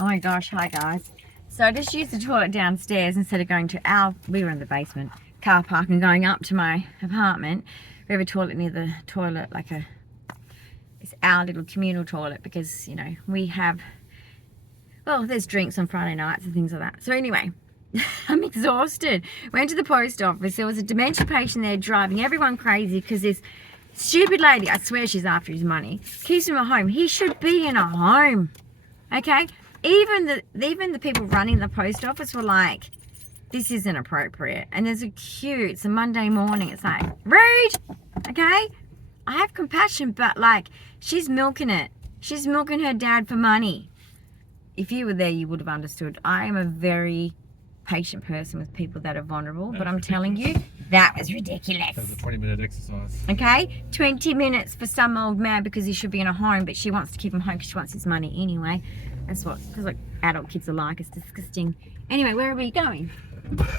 Oh my gosh, hi guys. So I just used the toilet downstairs instead of going to we were in the basement, car park, and going up to my apartment. We have a toilet near the toilet, it's our little communal toilet because, you know, we have, well, there's drinks on Friday nights and things like that. So anyway, I'm exhausted. Went to the post office. There was a dementia patient there driving everyone crazy because this stupid lady, I swear she's after his money, keeps him at home. He should be in a home, okay? Even the people running the post office were like, this isn't appropriate. And there's a queue. It's a Monday morning. It's like, rude, okay? I have compassion, but like, she's milking it. She's milking her dad for money. If you were there, you would have understood. I am a very patient person with people that are vulnerable, but I'm telling you, that was ridiculous. That was a 20-minute exercise. Okay, 20 minutes for some old man because he should be in a home, but she wants to keep him home because she wants his money anyway. That's because like adult kids are like. It's disgusting. Anyway, where are we going?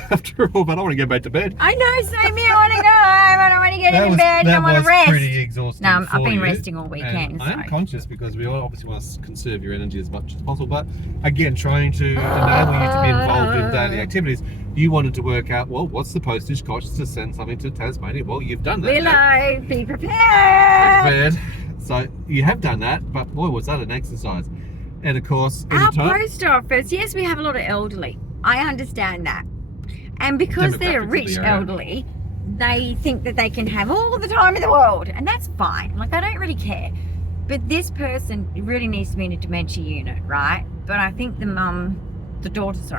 After all, but I want to go back to bed. I know, same here. I want to go home. I don't want to get in bed. I want to rest. That was pretty exhausting. No, I've been you. resting all weekend. I am conscious because we obviously want to conserve your energy as much as possible. But again, trying to enable you to be involved in daily activities. You wanted to work out, well, what's the postage cost to send something to Tasmania? Well, you've done that. Willow, be prepared. So you have done that, but boy, was that an exercise. And of course, our post office, yes, we have a lot of elderly. I understand that. And because they're rich elderly, they think that they can have all the time in the world. And that's fine. Like, I don't really care. But this person really needs to be in a dementia unit, right? But I think the daughter's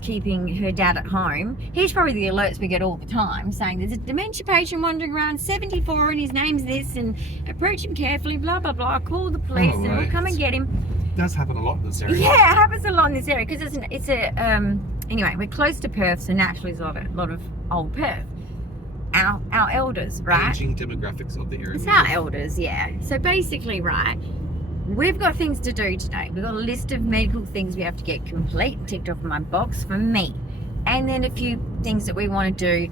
keeping her dad at home. He's probably the alerts we get all the time saying there's a dementia patient wandering around, 74, and his name's this, and approach him carefully, blah, blah, blah. Call the police and we'll come and get him. It does happen a lot in this area. Yeah, it happens a lot in this area because anyway, we're close to Perth, so naturally there's a lot of old Perth. Our elders, right? Aging demographics of the area. It's our elders, yeah. So basically, right, we've got things to do today. We've got a list of medical things we have to get complete and ticked off my box for me. And then a few things that we want to do.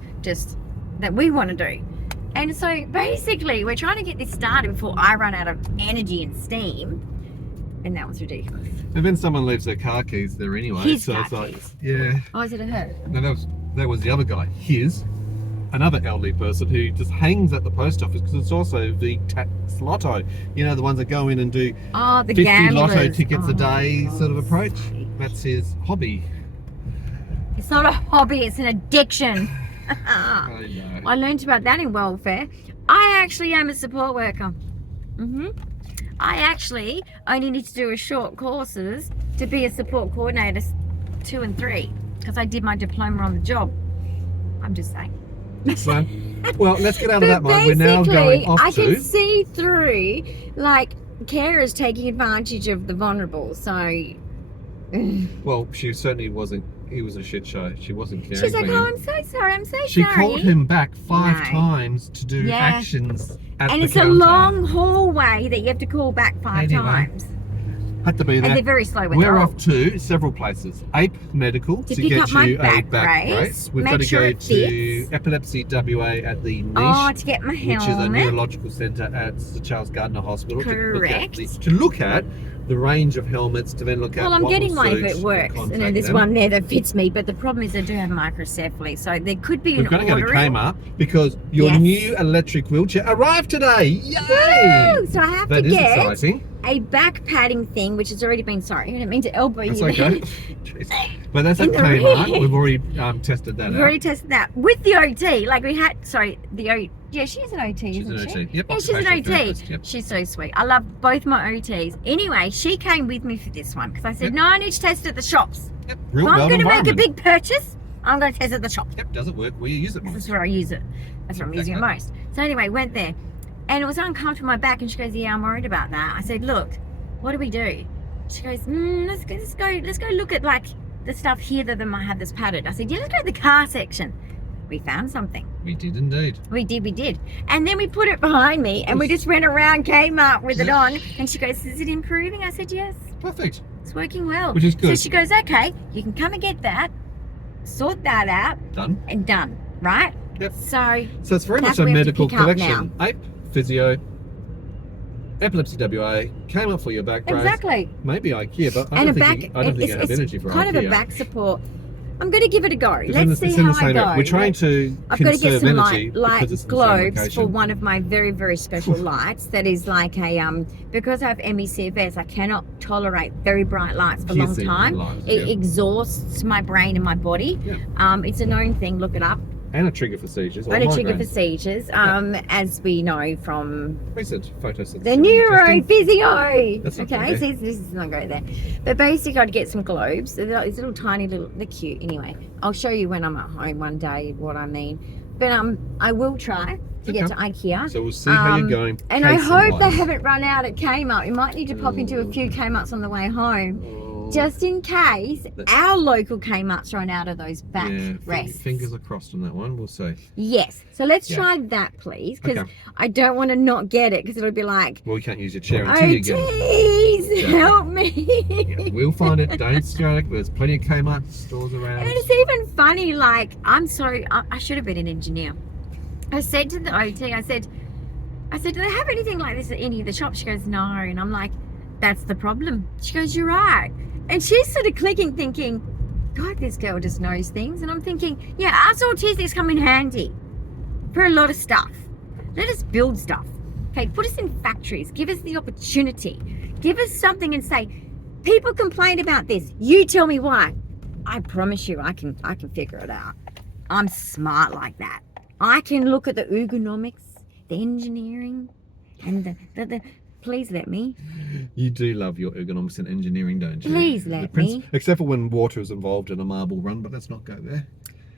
And so basically, we're trying to get this started before I run out of energy and steam. And that was ridiculous. And then someone leaves their car keys there anyway. His so car it's like, keys. yeah. Oh, is it a her? No, that was the other guy. Another elderly person who just hangs at the post office because it's also the tax lotto. You know, the ones that go in and do the 50 gamblers. lotto tickets a day sort of approach. That's his hobby. It's not a hobby, it's an addiction. I know. I learned about that in welfare. I actually am a support worker. I actually only need to do a short courses to be a support coordinator 2 and 3 because I did my diploma on the job. I'm just saying. So, well, let's get out of that one. We're now going off I can see through like carers taking advantage of the vulnerable. So, well, she certainly wasn't. He was a shit show. She wasn't caring. She's like, for oh, him. I'm so sorry. I'm so sorry. She called him back 5 times to do actions at and the it's counter. a long hallway that you have to call back 5 times. Had to be there. And they're very slow with We're off to several places. APE Medical to pick get up my you back a back brace. We've got to go to Epilepsy WA at the Niche. To get my which is a helmet. neurological centre at the Charles Gardner Hospital. Correct. To look at the range of helmets, to then look at Well, I'm what getting will one if suit it works. and And there's contact one there that fits me, but the problem is I do have microcephaly, so there could be We've got to go to Kmart because your new electric wheelchair arrived today. Yay! Woo! So I have to get exciting. a back padding thing, which has already been, sorry, I didn't mean to elbow you. That's okay. But that's at Kmart. We've already tested that out. We've already tested that with the OT. Like we had, yeah, she's an OT, She's isn't an she? OT. Yep, yeah, she's an occupational OT. therapist, yep. She's so sweet. I love both my OTs. Anyway, she came with me for this one because I said, no, I need to test at the shops. Yep. Real If I'm going to make a environment. big purchase, I'm going to test at the shops. Yep, does it work where you use it most? That's where I use it. That's where I'm using it most. So anyway, went there. And it was uncomfortable in my back. And she goes, yeah, I'm worried about that. I said, look, what do we do? She goes, let's go look at like the stuff here that might have this padded. I said, yeah, let's go to the car section. We found something. We did indeed. We did. And then we put it behind me and we just went around Kmart with it on. And she goes, is it improving? I said, yes. Perfect. It's working well. Which is good. So she goes, okay, you can come and get that, sort that out. Done. And done, right? Yep. So it's very much that's a what we have to medical pick up collection. APE, physio, Epilepsy WA came up for your back brace. Exactly. Maybe IKEA, but I And don't a think you have energy for kind IKEA. of a back support. I'm going to give it a go. It's Let's see it's in how the same I area. go. We're trying to I've got to get conserve some energy light because it's in the same globes location. for one of my very, very special lights. That is like a because I have MECFS, I cannot tolerate very bright lights for a long Piercing time. lights, It exhausts my brain and my body. Yeah. It's a known thing. Look it up. And a trigger for seizures. And a trigger for seizures. As we know from recent photosynthesis. the neurophysio. That's not Okay, good, see, this is not great there. But basically, I'd get some globes. These little tiny little, they're cute. Anyway, I'll show you when I'm at home one day what I mean. But I will try to get to IKEA. So we'll see how you're going. And I hope they haven't run out at Kmart. We might need to pop into a few Kmarts on the way home. Just in case our local Kmart's run out of those back rests. Fingers are crossed on that one. We'll see. Yes. So let's try that, please, because I don't want to not get it, because it'll be like, well, we can't use your chair until you get it. Please help me. We'll find it. Don't strike. There's plenty of Kmart stores around. And it's even funny. Like, I'm sorry. I should have been an engineer. I said to the OT, I said, do they have anything like this at any of the shops? She goes, no. And I'm like, that's the problem. She goes, you're right. And she's sort of clicking, thinking, God, this girl just knows things. And I'm thinking, yeah, us autistics come in handy for a lot of stuff. Let us build stuff. Okay, put us in factories. Give us the opportunity. Give us something and say, people complain about this. You tell me why. I promise you, I can figure it out. I'm smart like that. I can look at the ergonomics, the engineering, and the please let me. You do love your ergonomics and engineering, don't you? Please let me. Except for when water is involved in a marble run, but let's not go there.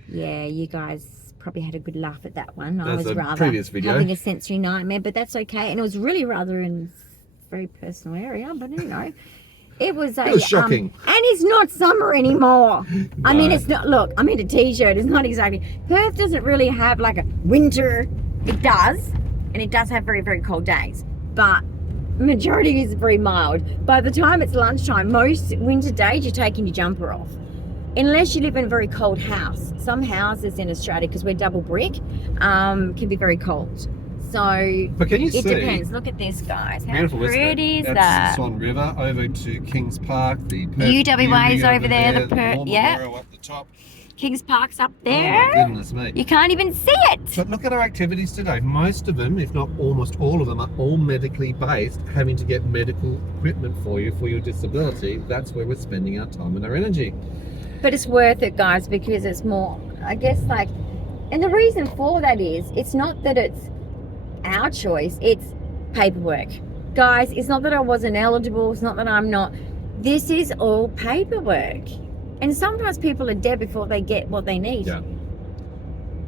Yeah, you guys probably had a good laugh at that one. I That's was a rather previous video. having a sensory nightmare, but that's okay. And it was really rather in a very personal area, but you know. It was shocking. And it's not summer anymore. No. I mean, it's not, look, I'm in a t-shirt. It's not exactly. Perth doesn't really have like a winter. It does. And it does have very, very cold days. But majority is very mild. By the time it's lunchtime, most winter days, you're taking your jumper off. Unless you live in a very cold house. Some houses in Australia, because we're double brick, can be very cold. So but can you it depends. Look at this, guys. How pretty is that? That's Swan River over to Kings Park. The UWA is over there. The up the top. Kings Park's up there. Oh my goodness me. You can't even see it. But look at our activities today. Most of them, if not almost all of them, are all medically based, having to get medical equipment for your disability. That's where we're spending our time and our energy. But it's worth it, guys, because it's more, I guess, like, and the reason for that is, it's not that it's our choice, it's paperwork. Guys, it's not that I wasn't eligible, it's not that I'm not. This is all paperwork. And sometimes people are dead before they get what they need. Yeah.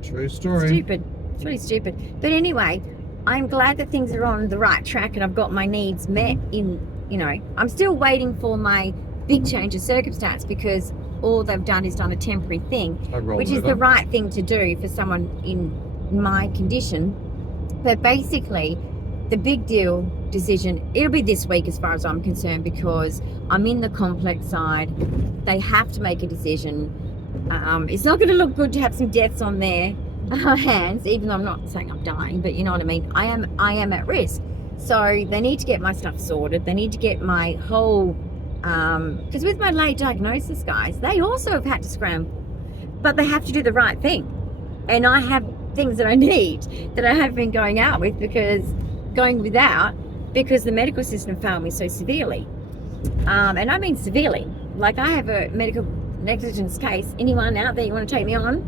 True story. Stupid. It's really stupid. But anyway, I'm glad that things are on the right track and I've got my needs met in, you know, I'm still waiting for my big change of circumstance, because all they've done is done a temporary thing, which is the right thing to do for someone in my condition. But basically, the big deal decision, it'll be this week as far as I'm concerned, because I'm in the complex side. They have to make a decision. It's not going to look good to have some deaths on their hands, even though I'm not saying I'm dying, but you know what I mean. I am at risk. So they need to get my stuff sorted. They need to get my whole, because with my late diagnosis, guys, they also have had to scramble, but they have to do the right thing. And I have things that I need that I have been going out with, going without because the medical system failed me so severely. And I mean severely. Like, I have a medical negligence case. Anyone out there you want to take me on?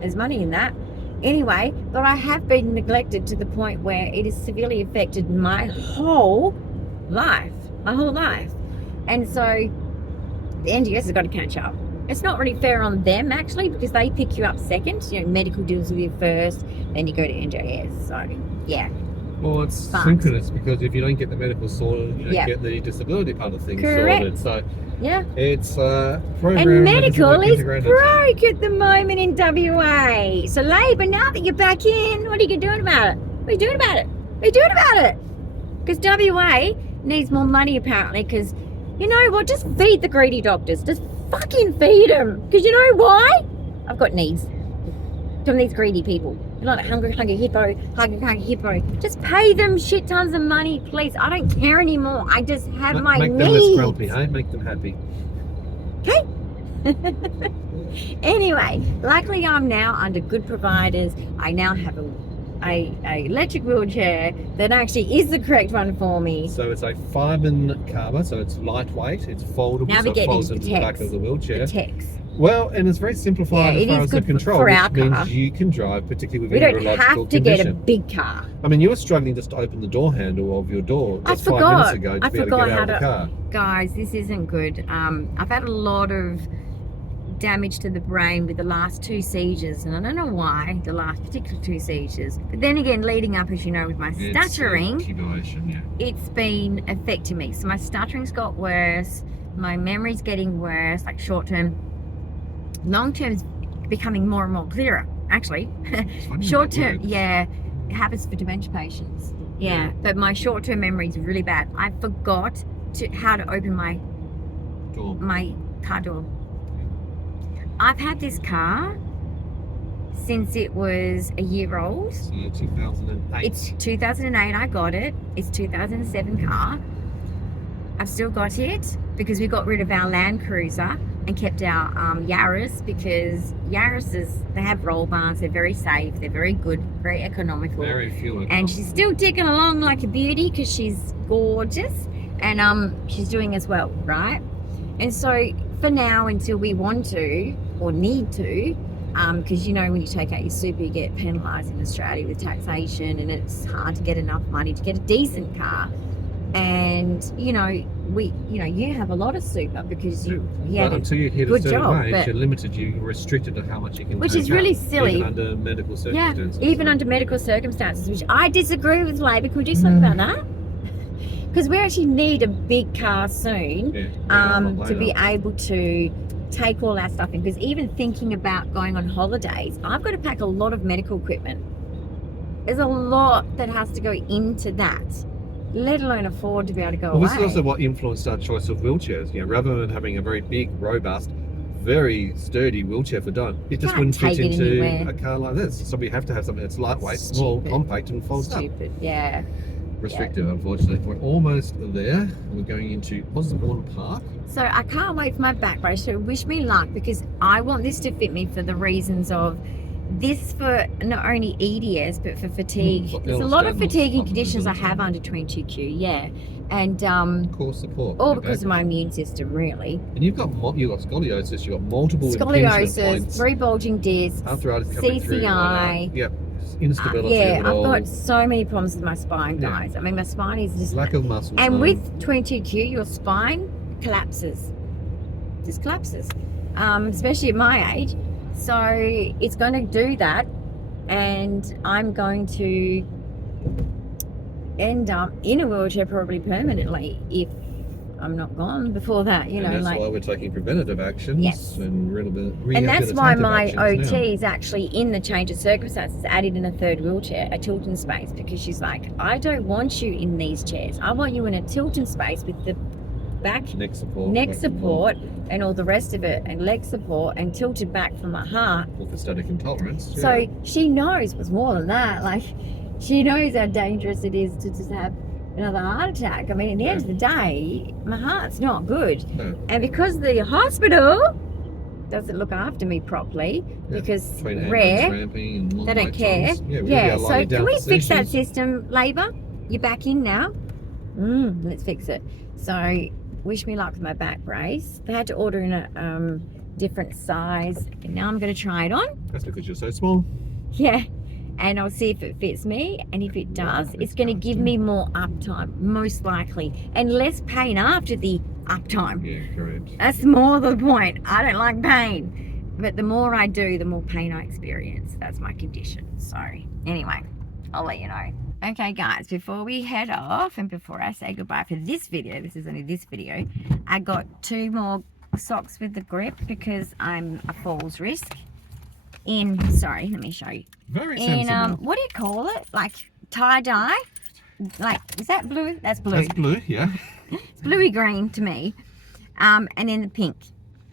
There's money in that. Anyway, but I have been neglected to the point where it has severely affected my whole life. And so the NDS has got to catch up. It's not really fair on them, actually, because they pick you up second. You know, medical deals with you first, then you go to NJS. So, yeah. Well, it's synchronous, because if you don't get the medical sorted, you don't get the disability part of things sorted. So, yeah, it's program. And medical is broke at the moment in WA. So, Labor, now that you're back in, what are you doing about it? What are you doing about it? Because WA needs more money, apparently, because, you know what, just feed the greedy doctors. Just fucking feed them. Because you know why? I've got needs from these greedy people. not hungry hippo. Just pay them shit tons of money, please. I don't care anymore. I just have my Make needs. them less grumpy, hey? Make them happy. Okay. Anyway, luckily I'm now under good providers. I now have a electric wheelchair that actually is the correct one for me. So it's a fireman carver, so it's lightweight, it's foldable, Now so we get it folds into into the back of the wheelchair. The text. Well, and it's very simplified Yeah, as it far is as the good control, for our which means car. you can drive, particularly We with a don't neurological have to get a condition. big car. I mean, you were struggling just to open the door handle of your door just 5 minutes ago to be able to get out of the car. Guys, this isn't good. I've had a lot of damage to the brain with the last 2 seizures, and I don't know why the last particular 2 seizures, but then again, leading up, as you know, with my stuttering, it's been affecting me. So my stuttering's got worse, my memory's getting worse, like short term. Long term's becoming more and more clearer, actually. Short term, yeah, it happens for dementia patients. Yeah, but my short term memory is really bad. I forgot how to open my car door. I've had this car since it was a year old. So 2008. It's 2008 I got it. It's 2007 car. I've still got it because we got rid of our Land Cruiser and kept our Yaris, because Yarises, they have roll bars, they're very safe, they're very good, very economical. Very fuel. And she's still ticking along like a beauty because she's gorgeous, and she's doing as well, right? And so for now, until we want to or need to, because you know, when you take out your super, you get penalised in Australia with taxation, and it's hard to get enough money to get a decent car. And you know, you have a lot of super because you but until you hit a certain age, but you're limited, you're restricted to how much you can which take is really out, silly. even under medical circumstances. Yeah, even under medical circumstances, which I disagree with Labor. Can we do something about that? Because we actually need a big car soon, to be able to take all our stuff in. Because even thinking about going on holidays, I've got to pack a lot of medical equipment. There's a lot that has to go into that, let alone afford to be able to go away. This is also what influenced our choice of wheelchairs. You know, rather than having a very big, robust, very sturdy wheelchair for Dyan, it just wouldn't fit into a car like this. So we have to have something that's lightweight, small, compact, and folds up. Yeah. Restrictive, unfortunately. We're almost there. We're going into Osborne Park. So I can't wait for my back brace. So wish me luck, because I want this to fit me for the reasons of this, for not only EDS but for fatigue. There's a lot of fatiguing conditions I have under 22Q, yeah, and core support, all because of my immune system, really. And you've got scoliosis. You've got multiple scoliosis, 3 bulging discs, arthritis coming CCI. Yep. Instability. Yeah, I've got so many problems with my spine, guys. I mean, my spine is just lack of muscle. And with 22Q, your spine collapses, just collapses, especially at my age. So it's going to do that, and I'm going to end up in a wheelchair probably permanently if I'm not gone before that, you know. That's like, why we're taking preventative actions. Yes. And that's why my OT is now. actually, in the change of circumstances, added in a 3rd wheelchair, a Tilton space, because she's like, I don't want you in these chairs. I want you in a Tilton space with the back, neck support, and all the rest of it, and leg support, and tilted back from my heart. Orthostatic intolerance. Yeah. So she knows what's more than that. Like, she knows how dangerous it is to just have another heart attack. I mean, at the end of the day, my heart's not good. No. And because the hospital doesn't look after me properly, because rare, they don't care. Yeah, so can we fix that system, Labor? You're back in now? Let's fix it. So wish me luck with my back brace. They had to order in a different size, and now I'm going to try it on. That's because you're so small. Yeah. And I'll see if it fits me, and if it does, it's going to give me more uptime, most likely, and less pain after the uptime. Yeah, correct. That's more the point. I don't like pain, but the more I do, the more pain I experience. That's my condition. So anyway, I'll let you know. Okay guys, before we head off and before I say goodbye for this video, this is only this video, I got 2 more socks with the grip because I'm a falls risk. Sorry, let me show you. Very sensible. What do you call it? Like tie-dye? Like, is that blue? That's blue. That's blue, yeah. It's bluey green to me. And then the pink.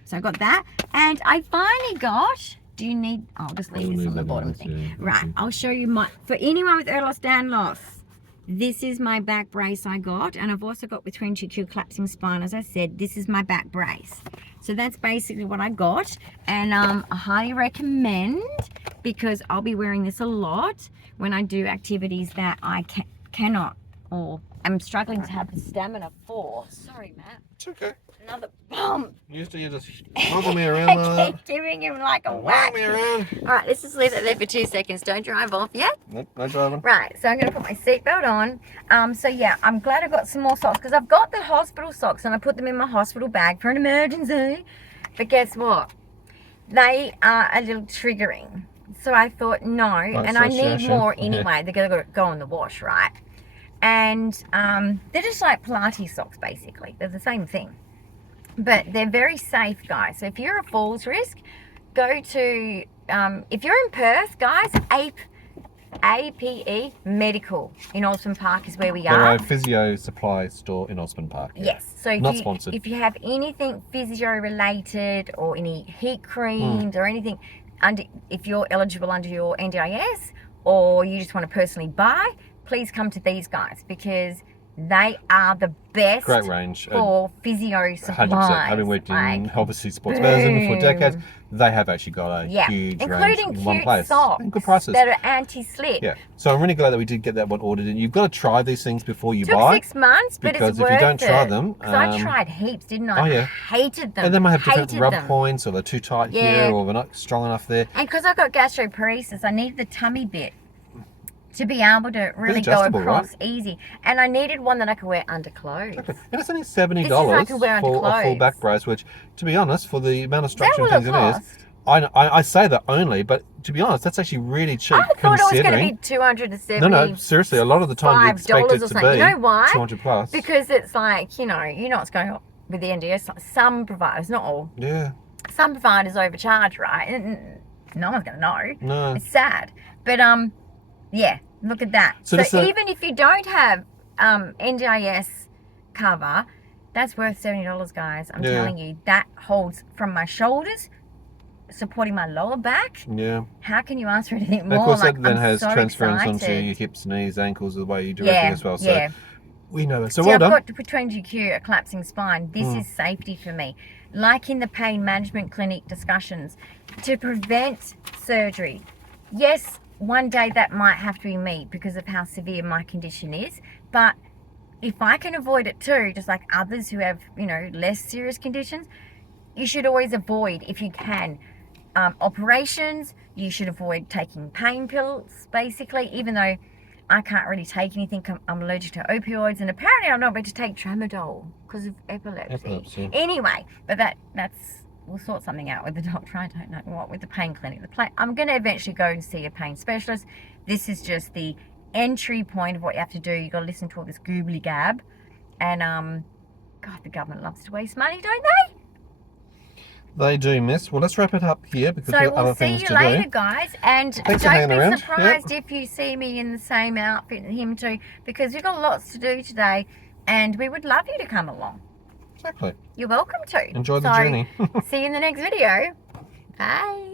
So I got that. And I finally got Do you need? I'll just leave I'll this leave on the that bottom on, thing. yeah, Right. okay. I'll show you my. For anyone with Ehlers-Danlos, this is my back brace I got, and I've also got with 22q collapsing spine. As I said, this is my back brace. So that's basically what I got, and I highly recommend, because I'll be wearing this a lot when I do activities that I cannot or am struggling to have the stamina for. Sorry, Matt. It's okay. Another bump. You just wiggle me around like I that. keep giving him like a Wiggle whack. me around. All right, let's just leave it there for 2 seconds. Don't drive off yet. Nope, no driving. Right, so I'm going to put my seatbelt on. So yeah, I'm glad I got some more socks, because I've got the hospital socks and I put them in my hospital bag for an emergency. But guess what? They are a little triggering. So I thought, no, and I need more anyway. They're going to go in the wash, right? And they're just like Pilates socks, basically. They're the same thing. But they're very safe, guys. So if you're a falls risk, go to, if you're in Perth, guys, APE Medical in Osborne Park is where we They're are. a physio supply store in Osborne Park. Yeah. Yes. So Not sponsored. if you have anything physio related or any heat creams or anything, if you're eligible under your NDIS, or you just want to personally buy, please come to these guys, because they are the best. Great range. For physio supplies. 100%. Having worked in obviously sports medicine for decades, they have actually got a huge range in one place. Socks and good prices. that are anti-slip. Yeah. So I'm really glad that we did get that one ordered. And you've got to try these things before you Took buy. 6 months, but because it's if worth you don't try it. them, Because I tried heaps, didn't I? Oh, yeah. Hated them. And they might have different Hated rub them. points, or they're too tight Yeah. here, or they're not strong enough there. And because I've got gastroparesis, I need the tummy bit to be able to really go adjustable, across right? easy. And I needed one that I could wear under clothes. Okay. And it's only $70 I could wear under for a full clothes. back brace, which, to be honest, for the amount of Is that structure and what things it it is, cost? I say that only, but to be honest, that's actually really cheap. I thought it was going to considering. be $270. No, seriously, a lot of the time you expect it or to something. be You know why? 200 plus. Because it's like, you know what's going on with the NDS. Some providers, not all, Yeah. some providers overcharge, right? And no one's going to know. No. It's sad. But, yeah, look at that. So So, this is even if you don't have NDIS cover, that's worth $70, guys. I'm Yeah. telling you. That holds from my shoulders, supporting my lower back. Yeah. How can you ask for anything And more? of course, Like, that then I'm has so transference onto excited. your hips, knees, ankles, the way you do everything as well. So yeah. we know that. So See, well I've done. got to put 22q, a collapsing spine. This is safety for me. Like in the pain management clinic discussions, to prevent surgery. Yes, one day that might have to be me because of how severe my condition is. But if I can avoid it too, just like others who have, less serious conditions, you should always avoid, if you can, operations. You should avoid taking pain pills, basically, even though I can't really take anything. I'm allergic to opioids, and apparently I'm not able to take tramadol because of epilepsy. Anyway, but we'll sort something out with the doctor. I don't know what, with the pain clinic. I'm going to eventually go and see a pain specialist. This is just the entry point of what you have to do. You've got to listen to all this goobly gab, and God, the government loves to waste money, don't they? They do, miss. Well, let's wrap it up here because So we've got other we'll see things you to later, do. guys. And Thanks for don't hanging be around. surprised if you see me in the same outfit and him too, because we've got lots to do today, and we would love you to come along. Exactly. You're welcome to. Enjoy the journey. See you in the next video. Bye.